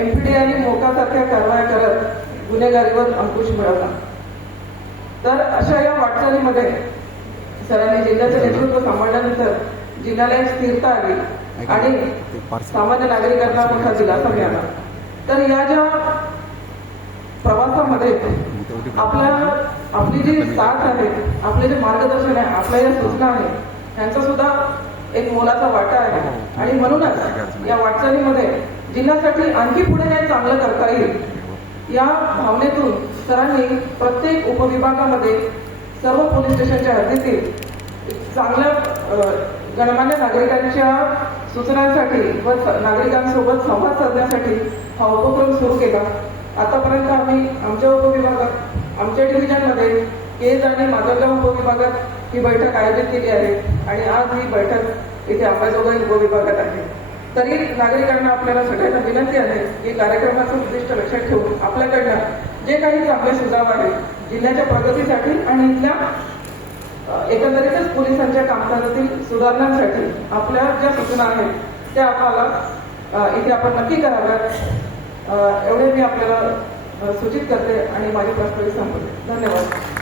MPD आणि मोका सारख्या कारवाया करत गुन्हेगारीवर अंकुश मिळवला। तर अशा या वाटचालीमध्ये सरांनी जिल्ह्याचे नेतृत्व सांभाळल्यानंतर जिल्ह्याला एक स्थिरता आली आणि सामान्य नागरिकांना मोठा दिलासा मिळाला। तर या ज्या प्रवासामध्ये आपली जी साथ आहे, आपले जे मार्गदर्शन आहे, आपल्या ज्या सूचना आहेत, यांचा सुद्धा एक मोलाचा वाटा आहे आणि म्हणूनच या वाटचालीमध्ये जिल्ह्यासाठी आणखी पुढे काय चांगलं करता येईल या भावनेतून सरांनी प्रत्येक उपविभागामध्ये सर्व पोलीस स्टेशनच्या हद्दीतील चांगल्या गणमान्य नागरिकांच्या सूचनांसाठी व नागरिकांसोबत संवाद साधण्यासाठी हा उपक्रम सुरू केला। आतापर्यंत आम्ही आमच्या उपविभागात, आमच्या डिव्हिजनमध्ये केज आणि माजलगाव उपविभागात ही बैठक आयोजित केली आहे आणि आज ही बैठक इथे अंबाजोगाई उपविभागात आहे। तरी नागरिकांना आपल्याला सगळ्यांना विनंती आहे की कार्यक्रमाचं उद्दिष्ट लक्षात ठेवून आपल्याकडनं जे काही चांगले सुझाव आहेत जिल्ह्याच्या प्रगतीसाठी आणि इथल्या एकंदरीतच पोलिसांच्या कामकाजातील सुधारणांसाठी आपल्या ज्या सूचना आहेत त्या आम्हाला इथे आपण नक्की कराव्यात एवढे मी आपल्याला सूचित करते आणि माझी प्रस्तावित संपवते। धन्यवाद।